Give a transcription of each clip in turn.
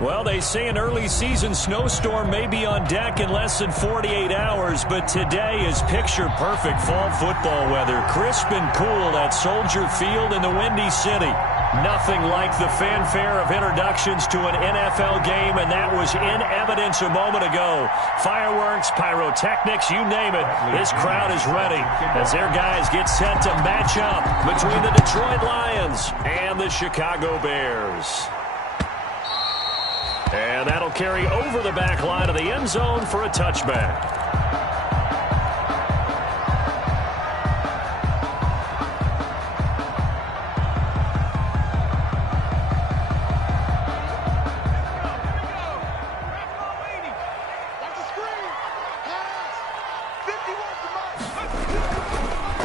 Well, they say an early season snowstorm may be on deck in less than 48 hours, but today is picture-perfect fall football weather. Crisp and cool at Soldier Field in the Windy City. Nothing like the fanfare of introductions to an NFL game, and that was in evidence a moment ago. Fireworks, pyrotechnics, you name it. This crowd is ready as their guys get set to match up between the Detroit Lions and the Chicago Bears. And that'll carry over the back line of the end zone for a touchback.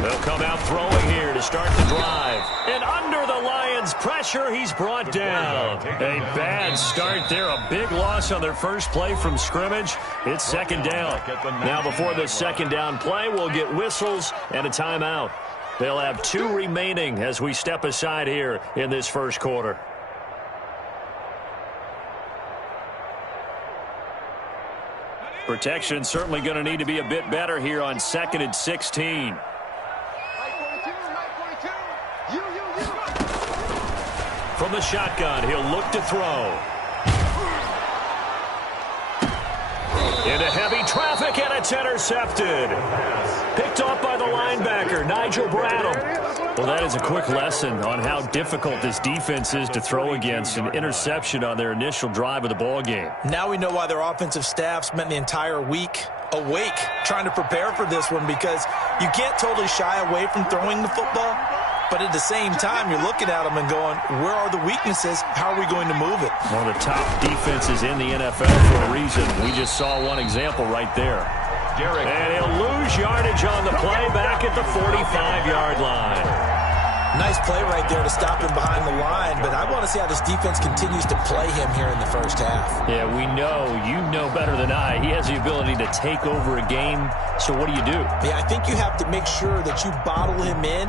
They'll come out throwing here to start the drive. And under the Lions' pressure, he's brought down. A bad start there. A big loss on their first play from scrimmage. It's second down. Now before the second down play, we'll get whistles and a timeout. They'll have 2 remaining as we step aside here in this first quarter. Protection certainly going to need to be a bit better here on 2nd and 16. From the shotgun, he'll look to throw. Into heavy traffic, and it's intercepted. Picked off by the linebacker, Nigel Bradham. Well, that is a quick lesson on how difficult this defense is to throw against. An interception on their initial drive of the ball game. Now we know why their offensive staff spent the entire week awake trying to prepare for this one, because you can't totally shy away from throwing the football. But at the same time, you're looking at them and going, where are the weaknesses? How are we going to move it? One of the top defenses in the NFL for a reason. We just saw one example right there. And he'll lose yardage on the play back at the 45-yard line. Nice play right there to stop him behind the line, but I want to see how this defense continues to play him here in the first half. Yeah, we know. You know better than I. He has the ability to take over a game, so what do you do? Yeah, I think you have to make sure that you bottle him in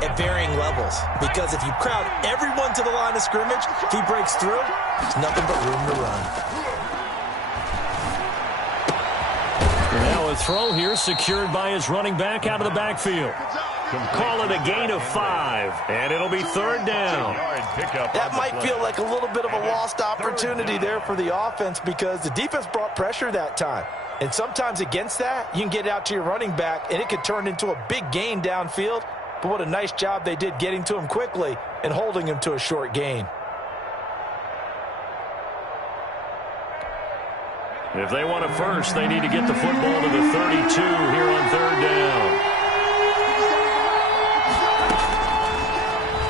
at varying levels, because if you crowd everyone to the line of scrimmage, if he breaks through, there's nothing but room to run. Now a throw here secured by his running back out of the backfield. Call it a gain of 5, and it'll be 3rd down. That might feel like a little bit of a lost opportunity there for the offense, because the defense brought pressure that time. And sometimes against that, you can get out to your running back, and it could turn into a big gain downfield. But what a nice job they did getting to him quickly and holding him to a short gain. If they want a first, they need to get the football to the 32 here on 3rd down.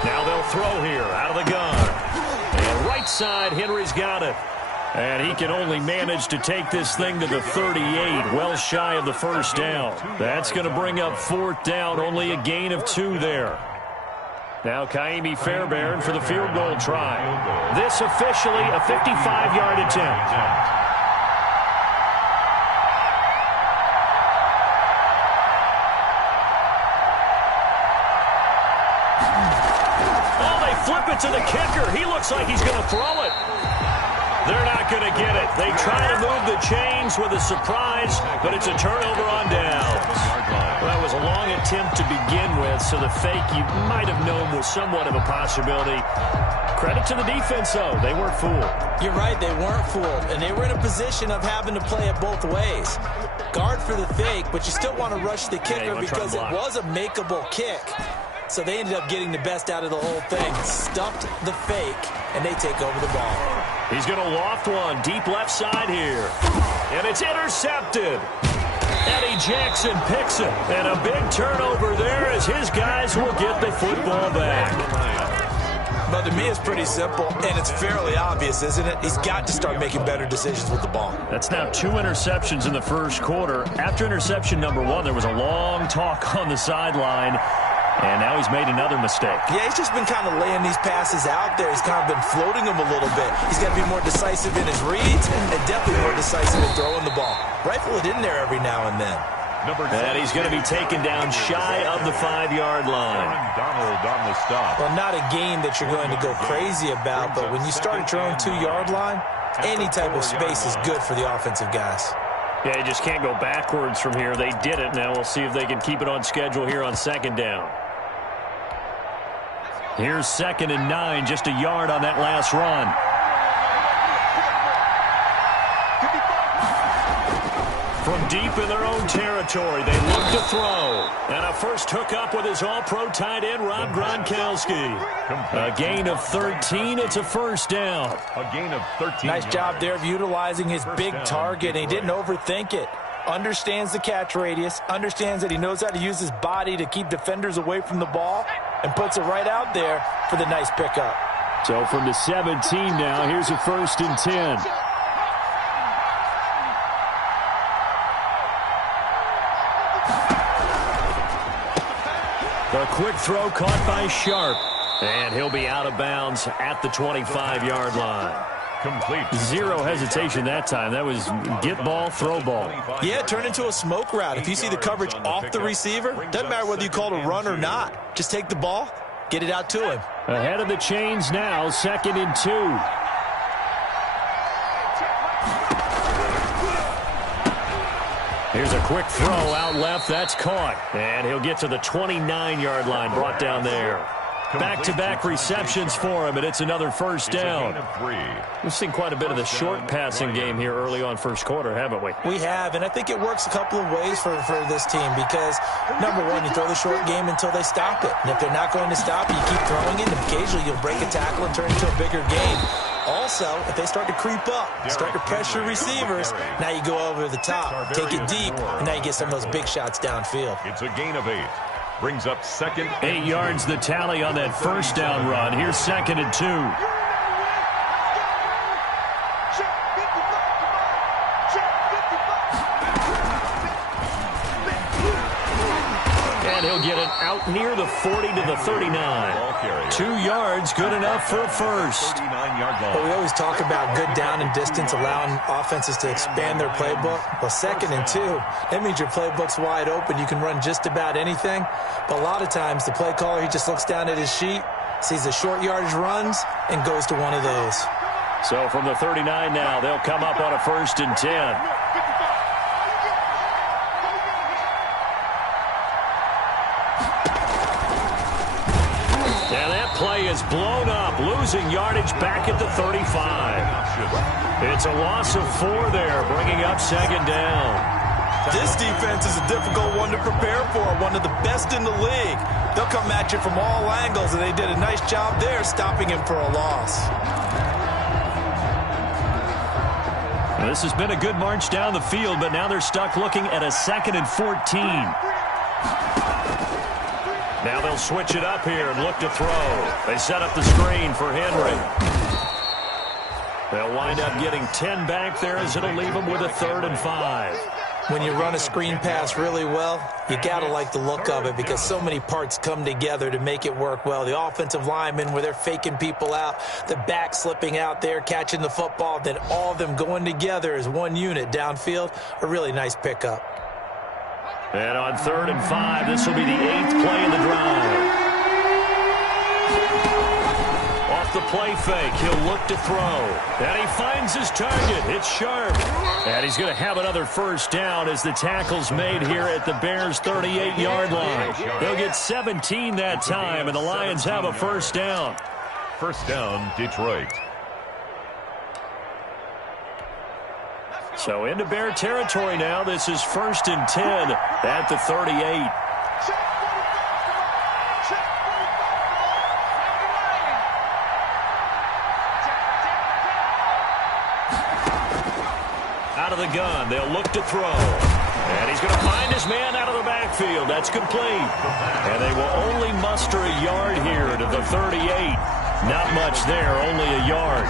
Now they'll throw here out of the gun. And right side, Henry's got it. And he can only manage to take this thing to the 38, well shy of the first down. That's going to bring up 4th down, only a gain of 2 there. Now Kaimi Fairbairn for the field goal try. This officially a 55-yard attempt. Flip it to the kicker. He looks like he's going to throw it. They're not going to get it. They try to move the chains with a surprise, but it's a turnover on downs. Well, that was a long attempt to begin with, so the fake you might have known was somewhat of a possibility. Credit to the defense, though. They weren't fooled. You're right. They weren't fooled, and they were in a position of having to play it both ways. Guard for the fake, but you still want to rush the kicker because it was a makeable kick. So they ended up getting the best out of the whole thing. Stumped the fake, and they take over the ball. He's going to loft one deep left side here. And it's intercepted. Eddie Jackson picks it. And a big turnover there as his guys will get the football back. But to me, it's pretty simple, and it's fairly obvious, isn't it? He's got to start making better decisions with the ball. That's now 2 interceptions in the first quarter. After interception number 1, there was a long talk on the sideline. And now he's made another mistake. Yeah, he's just been kind of laying these passes out there. He's kind of been floating them a little bit. He's got to be more decisive in his reads and definitely more decisive in throwing the ball. Rifle it in there every now and then. And he's going to be taken down shy of the 5-yard line. Donald on the stop. Well, not a game that you're going to go crazy about, but when you start at your own 2-yard line, any type of space is good for the offensive guys. Yeah, you just can't go backwards from here. They did it. Now we'll see if they can keep it on schedule here on 2nd down. Here's 2nd and 9, just a yard on that last run. From deep in their own territory, they look to throw. And a first hookup with his all-pro tight end, Rob Gronkowski. A gain of 13. It's a first down. A gain of 13. Nice job there of utilizing his big target. He didn't overthink it. Understands the catch radius. Understands that he knows how to use his body to keep defenders away from the ball. And puts it right out there for the nice pickup. So from the 17 now, here's a 1st and 10. A quick throw caught by Sharp. And he'll be out of bounds at the 25-yard line. Complete. Zero hesitation that time. That was get ball, throw ball. Yeah, turn into a smoke route. If you see the coverage off the receiver, doesn't matter whether you call it a run or not. Just take the ball, get it out to him. Ahead of the chains now, 2nd and 2. Here's a quick throw out left. That's caught. And he'll get to the 29-yard line, brought down there. Back-to-back receptions for him, and it's another first down. We've seen quite a bit of the short passing game here early on first quarter, haven't we? We have, and I think it works a couple of ways for this team because, number one, you throw the short game until they stop it. And if they're not going to stop it, you keep throwing it, and occasionally you'll break a tackle and turn it into a bigger game. Also, if they start to creep up, start to pressure receivers, now you go over the top, take it deep, and now you get some of those big shots downfield. It's a gain of 8. Brings up 2nd. 8 yards the tally on that first down run. Here's 2nd and 2. And he'll get it out near the 40 to the 39. 2 yards, good enough for a first. Well, we always talk about good down and distance, allowing offenses to expand their playbook. Well, 2nd and 2, that means your playbook's wide open. You can run just about anything. But a lot of times, the play caller, he just looks down at his sheet, sees the short yardage runs, and goes to one of those. So from the 39 now, they'll come up on a 1st and 10. Play is blown up, losing yardage back at the 35. It's a loss of 4 there, bringing up 2nd down. This defense is a difficult one to prepare for, one of the best in the league. They'll come at you from all angles, and they did a nice job there stopping him for a loss. This has been a good march down the field, but now they're stuck looking at a 2nd and 14. Now they'll switch it up here and look to throw. They set up the screen for Henry. They'll wind up getting 10 back there as it'll leave them with a 3rd and 5. When you run a screen pass really well, you got to like the look of it because so many parts come together to make it work well. The offensive linemen where they're faking people out, the back slipping out there, catching the football, then all of them going together as one unit downfield, a really nice pickup. And on 3rd and 5, this will be the 8th play of the drive. Off the play fake, he'll look to throw. And he finds his target. It's Sharp. And he's going to have another first down as the tackle's made here at the Bears' 38-yard line. They'll get 17 that time, and the Lions have a first down. First down, Detroit. So into Bear territory now. This is 1st and 10 at the 38. Out of the gun, they'll look to throw. And he's going to find his man out of the backfield. That's complete. And they will only muster a yard here to the 38. Not much there, only a yard.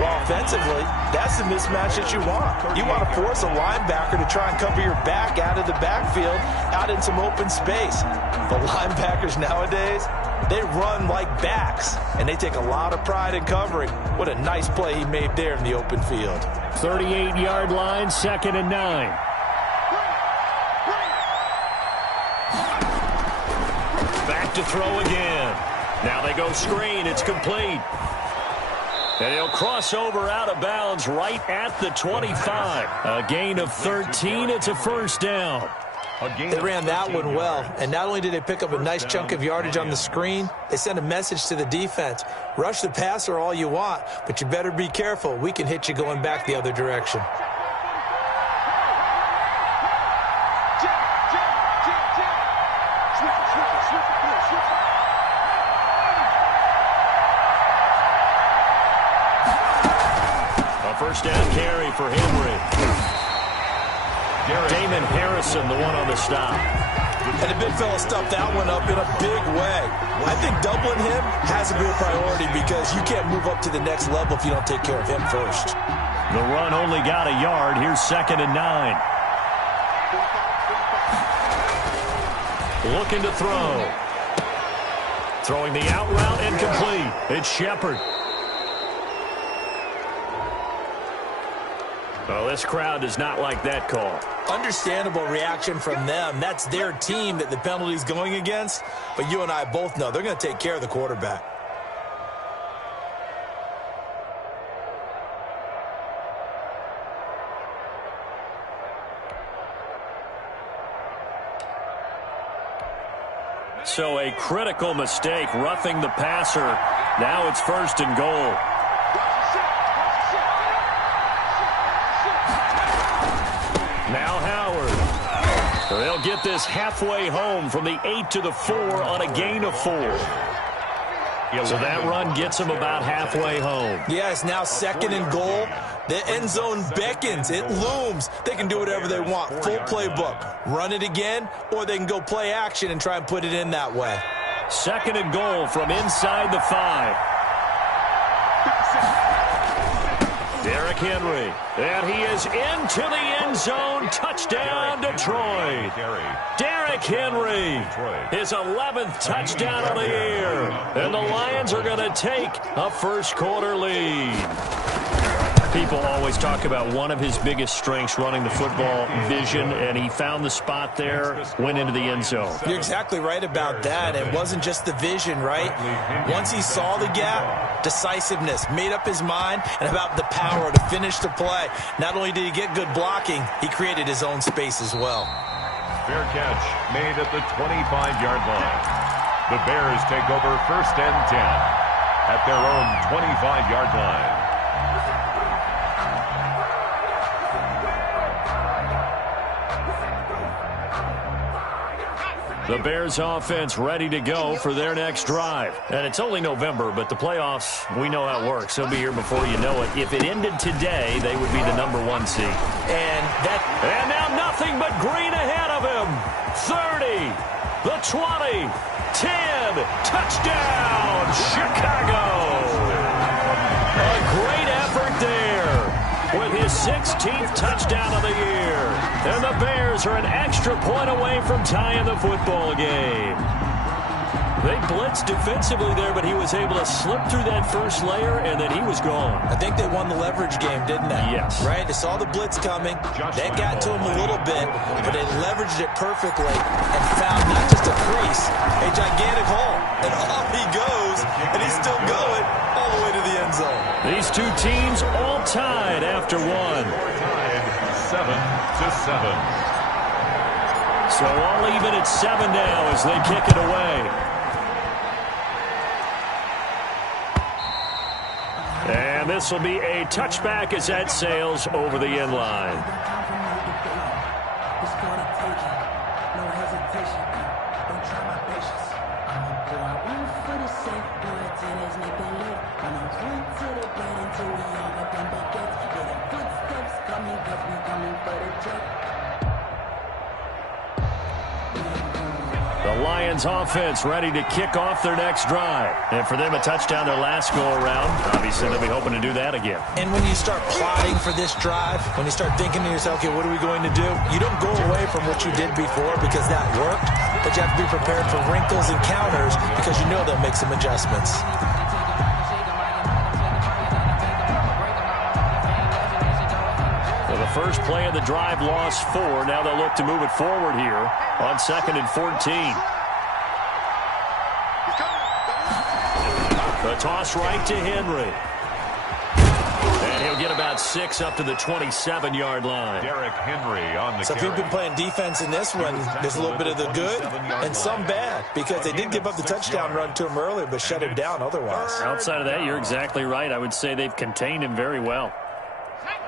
Well, offensively, that's the mismatch that you want. You want to force a linebacker to try and cover your back out of the backfield, out in some open space. The linebackers nowadays, they run like backs, and they take a lot of pride in covering. What a nice play he made there in the open field. 38-yard line, 2nd and 9. to throw again. Now they go screen. It's complete. And he'll cross over out of bounds right at the 25. A gain of 13. It's a first down. They ran that one well, and not only did they pick up a nice chunk of yardage on the screen, they sent a message to the defense. Rush the passer all you want, but you better be careful. We can hit you going back the other direction. A first down carry for Henry. Damon Harrison, the one on the stop. And the big fella stuffed that one up in a big way. I think doubling him has to be a priority because you can't move up to the next level if you don't take care of him first. The run only got a yard. Here's 2nd and 9. Looking to throw. Throwing the out route incomplete. It's Shepard. Oh, this crowd does not like that call. Understandable reaction from them. That's their team that the penalty's going against. But you and I both know they're going to take care of the quarterback. So a critical mistake, roughing the passer. Now it's 1st and goal. Now Howard. They'll get this halfway home from the 8 to the 4 on a gain of 4. So that run gets them about halfway home. Yeah, it's now 2nd and goal. The end zone beckons. It looms. They can do whatever they want. Full playbook. Run it again, or they can go play action and try and put it in that way. 2nd and goal from inside the 5. Derrick Henry. And he is into the end zone. Touchdown, Detroit. Derrick Henry. His 11th touchdown of the year. And the Lions are going to take a first-quarter lead. People always talk about one of his biggest strengths, running the football, vision, and he found the spot there, went into the end zone. You're exactly right about that. It wasn't just the vision, right? Once he saw the gap, decisiveness, made up his mind, and about the power to finish the play. Not only did he get good blocking, he created his own space as well. Fair catch made at the 25-yard line. The Bears take over 1st and 10 at their own 25-yard line. The Bears offense ready to go for their next drive. And it's only November, but the playoffs, we know how it works. They'll be here before you know it. If it ended today, they would be the #1 seed. And now nothing but green ahead of him. 30, the 20, 10, touchdown, Chicago. A great effort there with his 16th touchdown of the year. And the Bears are an extra point away from tying the football game. They blitzed defensively there, but he was able to slip through that first layer, and then he was gone. I think they won the leverage game, didn't they? Yes. Right? They saw the blitz coming. That got to him a little bit, but they leveraged it perfectly and found not just a crease, a gigantic hole. And off he goes, and he's still going all the way to the end zone. These two teams all tied after one. 7-7. So all even at 7 now as they kick it away. And this will be a touchback as that sails over the end line. The Lions offense ready to kick off their next drive. And for them, a touchdown their last go-around. Obviously, they'll be hoping to do that again. And when you start plotting for this drive, when you start thinking to yourself, okay, what are we going to do? You don't go away from what you did before because that worked, but you have to be prepared for wrinkles and counters because you know they'll make some adjustments. The first play of the drive lost 4. Now they'll look to move it forward here on 2nd and 14. The toss right to Henry. And he'll get about 6 up to the 27-yard line. Derrick Henry on the So if carry. you've been playing defense in this one, there's a little bit of the good and some bad, because they did give up the touchdown run to him earlier, but shut him down otherwise. Outside of that, you're exactly right. I would say they've contained him very well.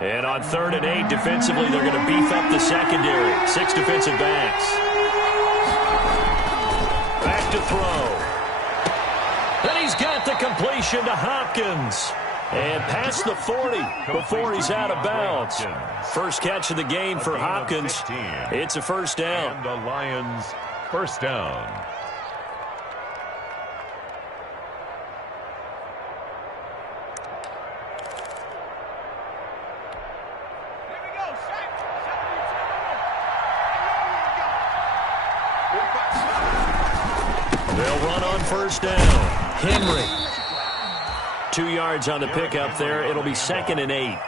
And on 3rd and 8, defensively, they're going to beef up the secondary. 6 defensive backs. Back to throw. And he's got the completion to Hopkins. And past the 40 before he's out of bounds. First catch of the game for Hopkins. It's a first down. And the Lions first down. They'll run on first down. Henry. 2 yards on the pickup there. It'll be 2nd and 8.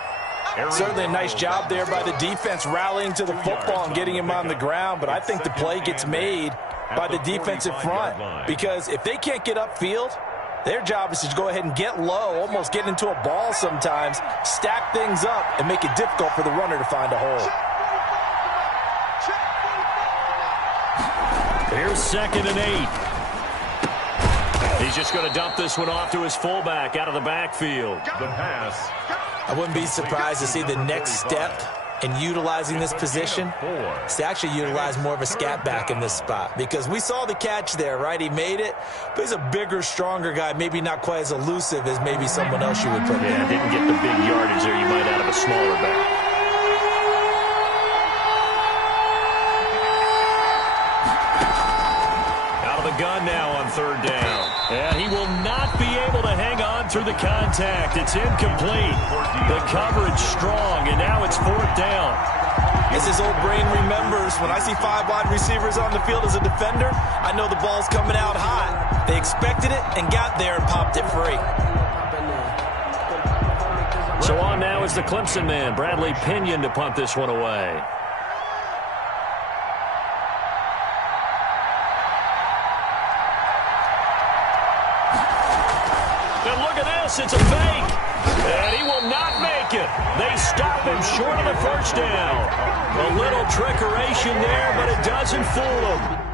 Certainly a nice job there by the defense rallying to the football and getting him on the ground, but I think the play gets made by the defensive front, because if they can't get upfield, their job is to go ahead and get low, almost get into a ball sometimes, stack things up, and make it difficult for the runner to find a hole. Here's 2nd and 8. He's just going to dump this one off to his fullback out of the backfield. The pass. I wouldn't be surprised to see the next step in utilizing this position is to actually utilize more of a scat back in this spot, because we saw the catch there, right? He made it, but he's a bigger, stronger guy, maybe not quite as elusive as maybe someone else you would put there. Yeah, didn't get the big yardage there you might out of a smaller back. Out of the gun now on 3rd down. And he will not be able to hang on through the contact. It's incomplete. The coverage strong, and now it's 4th down. As his old brain remembers, when I see 5 wide receivers on the field as a defender, I know the ball's coming out hot. They expected it and got there and popped it free. So on now is the Clemson man, Bradley Pinion, to punt this one away. It's a fake, and he will not make it. They stop him short of the first down. A little trickeration there, but it doesn't fool him.